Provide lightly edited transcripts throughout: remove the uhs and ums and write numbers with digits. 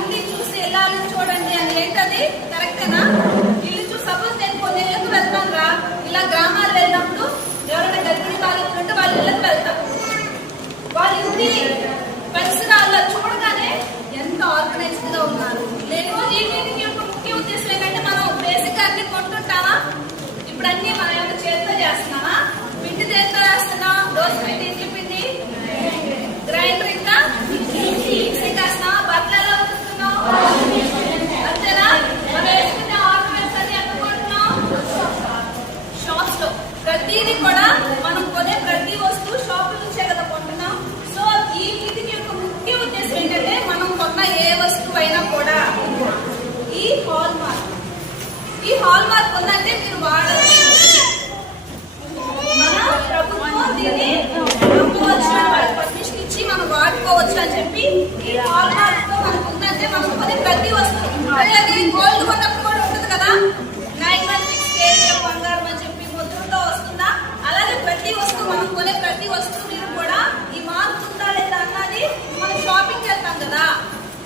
ఇంటిని చూసి వెళ్ళాలని చూడండి అని ఏంటది కరెక్టేనా? ఇల్లు చూసి సపోజ్ నేను కొన్ని ఇళ్ళకి వెళ్తాను రా, ఇలా గ్రామాలు వెళ్ళినప్పుడు ఎవరైనా గర్భిణీ బాలికలు ఉంటే వాళ్ళ ఇళ్ళకి వెళ్తాం. వాళ్ళ ఇంటి పరిసరాల్లో చూడగానే ఎంత ఆర్గనైజ్డ్ గా ఉన్నారు. నేను ఈ మీటింగ్ యొక్క ముఖ్య ఉద్దేశం ఏంటంటే మనం బేసిక్ అన్ని కొంటుంటామా? ఇప్పుడు అన్ని మనం ఏమైనా చేతితో చేస్తున్నామా? పిండి చేతితో వేస్తున్నా, దోశ పిండి, ఇడ్లీ పిండి, గ్రైండర్ ఇంకా మిక్సీ కాస్తున్నావా? బట్టలు ఎలా ఉతుకుతున్నావు? అంతేనా? మనం వేసుకునే ఆర్నమెంట్స్ అన్ని ఎక్కడ కొంటున్నాం? షాప్స్ లో. ప్రతిదీ కూడా మనం కొనే ప్రతి వస్తువు షాపుల నుంచే కదా కొంటున్నాం. సో ఈ మీటింగ్ యొక్క ముఖ్య ఉద్దేశం ఏంటంటే మనం కొన్న ఏ వస్తువు అయినా కూడా ఈ హాల్ మార్క్ ఉందంటే మీరు వాడవచ్చు. మన ప్రభుత్వం దీన్ని అమ్మవచ్చు, వాళ్ళకి పర్మిషన్ ఇచ్చి మనం వాడుకోవచ్చు అని చెప్పి ఈ హాల్ మార్క్ తో మనకు ఉందంటే మనం కొనే ప్రతి వస్తువు, అది గోల్డ్ కొన్నప్పుడు కూడా ఉంటుంది కదా, 916 కేజీ బంగారం అని చెప్పి ముద్రతో వస్తుందా? అలాగే ప్రతి వస్తువు మనం కొనే ప్రతి వస్తువు మీద కూడా ఈ మార్క్ ఉందా లేదా అన్నది మనం షాపింగ్ వెళ్తాం కదా.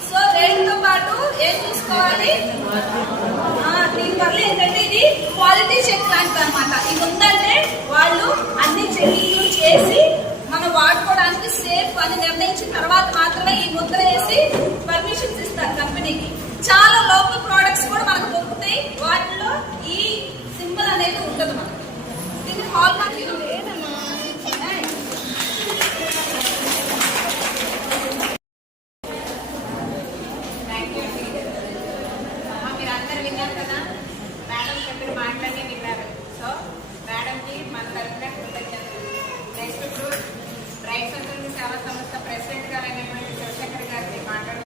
సో రేట్తో పాటు ఏం చూసుకోవాలి? దీనివల్ల ఏంటంటే ఇది క్వాలిటీ చెక్ లాంటిది అనమాట. ఇది ఉందంటే వాళ్ళు అన్ని చెకింగ్లు చేసి మనం వాడుకోవడానికి సేఫ్ అని నిర్ణయించిన తర్వాత మాత్రమే ఈ ముద్ర వేసి